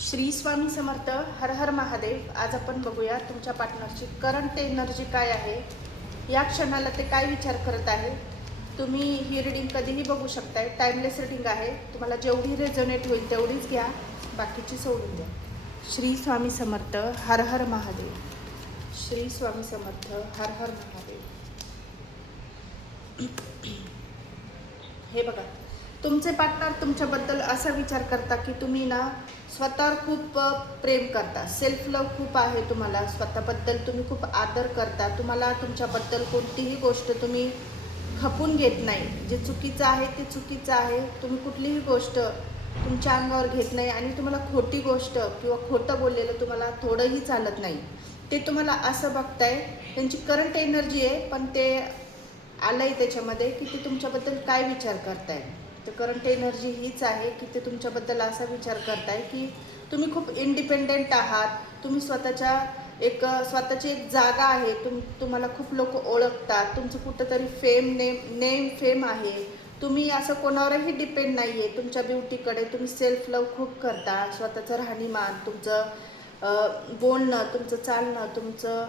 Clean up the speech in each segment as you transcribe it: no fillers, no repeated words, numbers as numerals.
श्री स्वामी समर्थ. हर हर महादेव. आज आपण बघूया तुमच्या पार्टनरची करंट एनर्जी काय आहे, या क्षणाला ते काय विचार करत आहे. तुम्ही ही रीडिंग कधीही बघू शकताय. टाइमलेस रीडिंग आहे. तुम्हाला जेवढी रेझोनेट होईल तेवढीच घ्या, बाकीची सोडून द्या. श्री स्वामी समर्थ. हर हर महादेव. श्री स्वामी समर्थ. हर हर महादेव. हे बघा, तुमचे पार्टनर तुमच्याबद्दल असा विचार करता की तुम्ही ना स्वतःवर खूप प्रेम करता. सेल्फ लव्ह खूप आहे तुम्हाला. स्वतःबद्दल तुम्ही खूप आदर करता. तुम्हाला तुमच्याबद्दल कोणतीही गोष्ट तुम्ही खपून घेत नाही. जे चुकीचं आहे ते चुकीचं आहे. तुम्ही कुठलीही गोष्ट तुमच्या अंगावर घेत नाही आणि तुम्हाला खोटी गोष्ट किंवा खोटं बोललेलं तुम्हाला थोडंही चालत नाही. ते तुम्हाला असं बघताय. त्यांची करंट एनर्जी आहे, पण ते आलंय त्याच्यामध्ये की ते तुमच्याबद्दल काय विचार करताय. तर करंट एनर्जी हीच आहे की ते तुमच्याबद्दल असा विचार करताय की तुम्ही खूप इंडिपेंडेंट आहात. तुम्ही स्वतःची एक जागा आहे. तुम्हाला खूप लोक ओळखतात. तुमचं कुठंतरी नेम फेम आहे. तुम्ही असं कोणावरही डिपेंड नाही आहे. तुमच्या ब्युटीकडे तुम्ही सेल्फ लव्ह खूप करता. स्वतःचं राहणीमान, तुमचं बोलणं, तुमचं चालणं, तुमचं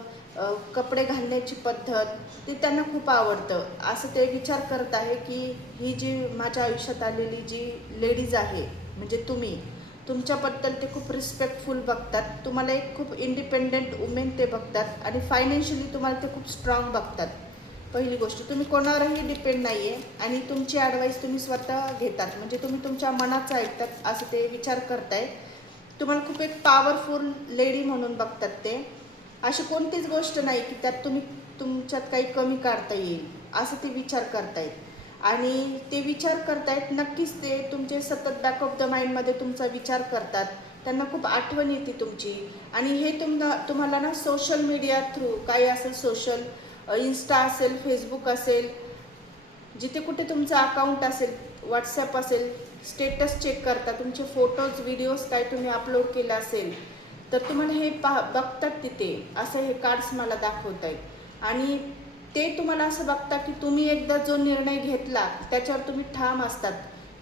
कपडे घालण्याची पद्धत, ते त्यांना खूप आवडतं. असं ते विचार करत आहे की ही जी माझ्या आयुष्यात आलेली जी लेडीज आहे, म्हणजे तुमच्याबद्दल ते खूप रिस्पेक्टफुल बघतात. तुम्हाला एक खूप इंडिपेंडेंट वुमेन ते बघतात आणि फायनान्शियली तुम्हाला ते खूप स्ट्रॉंग बघतात. पहिली गोष्ट, तुम्ही कोणावरही डिपेंड नाही आहे आणि तुमची ॲडवाईस तुम्ही स्वतः घेतात. म्हणजे तुम्ही तुमच्या मनाचं ऐकतात असं ते विचार करताय. तुम्हाला खूप एक पॉवरफुल लेडी म्हणून बघतात ते. अशी कोणतीच गोष्ट नाही की त्यात तुमच्यात काही कमी काढता येईल असं ते विचार करतायत. आणि ते विचार करतायत, नक्कीच ते तुमचे सतत बॅक ऑफ द माइंडमध्ये तुमचा विचार करतात. त्यांना खूप आठवण येते तुमची. आणि हे तुम्हाला ना सोशल मीडिया थ्रू काही असेल, सोशल इन्स्टा असेल, फेसबुक असेल, जिथे कुठे तुमचं अकाउंट असेल, व्हॉट्सॲप असेल, स्टेटस चेक करता. तुमचे फोटोज व्हिडिओज काय तुम्ही अपलोड केलं असेल तर तुम्हाला हे बघतात तिथे. असं हे कार्ड्स मला दाखवत आहेत. आणि ते तुम्हाला असं बघता की तुम्ही एकदा जो निर्णय घेतला त्याच्यावर तुम्ही ठाम असतात,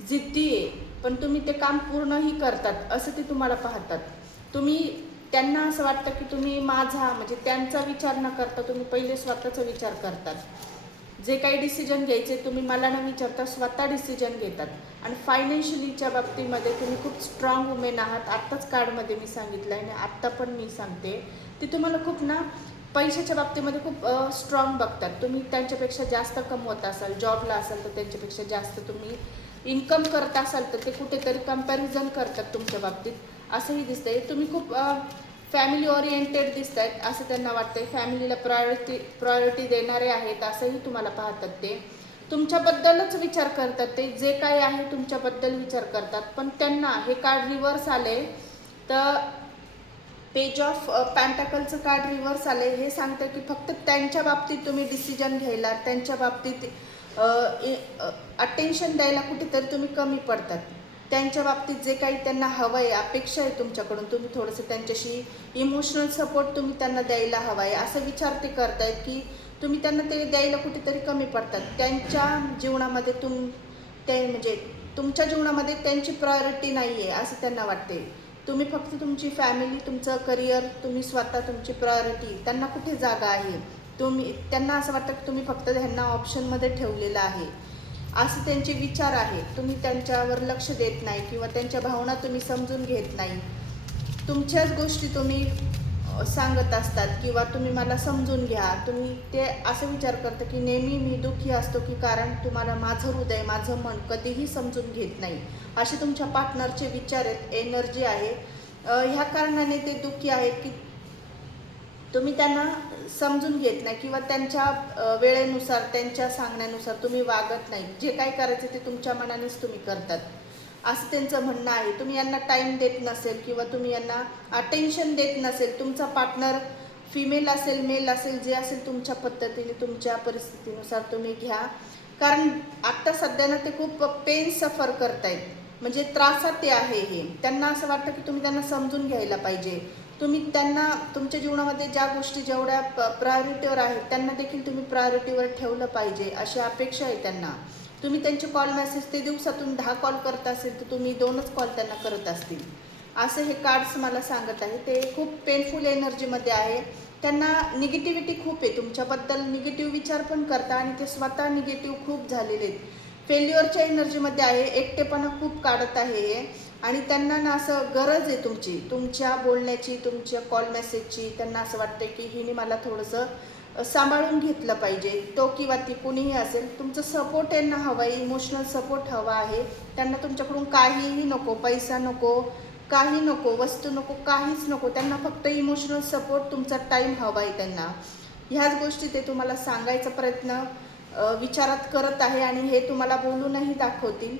जिद्दी आहे, पण तुम्ही ते काम पूर्णही करतात असं ते तुम्हाला पाहतात. त्यांना असं वाटतं की तुम्ही माझा म्हणजे त्यांचा विचार न करता तुम्ही पहिले स्वतःचा विचार करतात. जे काही डिसिजन घ्यायचे तुम्ही मला न विचारता स्वतः डिसिजन घेतात. आणि फायनान्शियलीच्या बाबतीमध्ये तुम्ही खूप स्ट्रॉंग वुमेन आहात. आत्ताच कार्डमध्ये मी सांगितलं आहे आणि आत्ता पण मी सांगते, ते तुम्हाला खूप ना पैशाच्या बाबतीमध्ये खूप स्ट्रॉंग बघतात. तुम्ही त्यांच्यापेक्षा जास्त कमवत असाल, जॉबला असाल तर त्यांच्यापेक्षा जास्त तुम्ही इन्कम करत असाल तर ते कुठेतरी कंपॅरिझन करतात तुमच्या बाबतीत, असंही दिसतंय. तुम्ही खूप फॅमिली ओरिएंटेड दिसत आहेत असं त्यांना वाटतंय. फॅमिलीला प्रायोरिटी देणारे आहेत असंही तुम्हाला पाहतात. ते तुमच्याबद्दलच विचार करतात. ते जे काही आहे तुमच्याबद्दल विचार करतात. पण त्यांना हे कार्ड रिव्हर्स आले तर पेज ऑफ पॅन्टॅकलचं कार्ड रिव्हर्स आले. हे सांगतं की फक्त त्यांच्या बाबतीत तुम्ही डिसिजन घ्यायला, त्यांच्या बाबतीत अटेन्शन द्यायला कुठेतरी तुम्ही कमी पडतात. त्यांच्या बाबतीत जे काही त्यांना हवं आहे, अपेक्षा आहे तुमच्याकडून, तुम्ही थोडंसं त्यांच्याशी इमोशनल सपोर्ट तुम्ही त्यांना द्यायला हवा आहे असं विचार ते करतायत की तुम्ही त्यांना ते द्यायला कुठेतरी कमी पडतात. त्यांच्या जीवनामध्ये म्हणजे तुमच्या जीवनामध्ये त्यांची प्रायोरिटी नाही आहे असं त्यांना वाटते. तुम्ही फक्त तुमची फॅमिली, तुमचं करिअर, तुम्ही स्वतः, तुमची प्रायोरिटी, त्यांना कुठे जागा आहे. त्यांना असं वाटतं की तुम्ही फक्त ह्यांना ऑप्शनमध्ये ठेवलेलं आहे असं त्यांचे विचार आहेत. तुम्ही त्यांच्यावर लक्ष देत नाही किंवा त्यांच्या भावना तुम्ही समजून घेत नाही. तुमच्याच गोष्टी तुम्ही सांगत असतात किंवा तुम्ही मला समजून घ्या. ते असं विचार करतं की नेहमी मी दुःखी असतो की कारण तुम्हाला माझं हृदय, माझं मन कधीही समजून घेत नाही. असे तुमच्या पार्टनरचे विचार आहेत, एनर्जी आहे. ह्या कारणाने ते दुःखी आहेत की तुम्ही त्यांना समजून घेत नाही किंवा त्यांच्या वेळेनुसार, त्यांच्या सांगण्यानुसार तुम्ही वागत नाही. जे काही करायचं ते तुमच्या मनानेच तुम्ही करतात असं त्यांचं म्हणणं आहे. तुम्ही यांना टाईम देत नसेल किंवा तुम्ही यांना अटेन्शन देत नसेल. तुमचा पार्टनर फिमेल असेल, मेल असेल, जे असेल तुमच्या पद्धतीने, तुमच्या परिस्थितीनुसार तुम्ही घ्या. कारण आत्ता सध्यानं ते खूप पेन सफर करतायत, म्हणजे त्रासात ते आहे. हे त्यांना असं वाटतं की तुम्ही त्यांना समजून घ्यायला पाहिजे. तुम्ही त्यांना तुमच्या जीवनामध्ये ज्या गोष्टी जेवढ्या प्रायोरिटीवर आहेत त्यांना देखील तुम्ही प्रायोरिटीवर ठेवलं पाहिजे अशी अपेक्षा आहे त्यांना. तुम्ही त्यांचे कॉल मेसेज, ते दिवसातून 10 कॉल करत असेल तर तुम्ही 2च कॉल त्यांना करत असतील असं हे कार्ड्स मला सांगत आहे. ते खूप पेनफुल एनर्जीमध्ये आहे. त्यांना निगेटिव्हिटी खूप आहे, तुमच्याबद्दल निगेटिव्ह विचार पण करता आणि ते स्वतः निगेटिव्ह खूप झालेले आहेत. फेल्युअरच्या एनर्जीमध्ये आहे, एकटेपणा खूप काढत आहे हे. आणि त्यांना ना असं गरज आहे तुमच्या बोलण्याची, तुमच्या कॉल मेसेजची. त्यांना असं वाटतं की हिने मला थोडंसं सांभाळून घेतलं पाहिजे. तो किंवा ती कुणीही असेल, तुमचं सपोर्ट त्यांना हवं आहे, इमोशनल सपोर्ट हवा आहे. त्यांना तुमच्याकडून काहीही नको, पैसा नको, काही नको, वस्तू नको, काहीच नको. त्यांना फक्त इमोशनल सपोर्ट, तुमचा टाईम हवा आहे त्यांना. ह्याच गोष्टी ते तुम्हाला सांगायचा प्रयत्न विचारात करत आहे आणि हे तुम्हाला बोलूनही दाखवतील.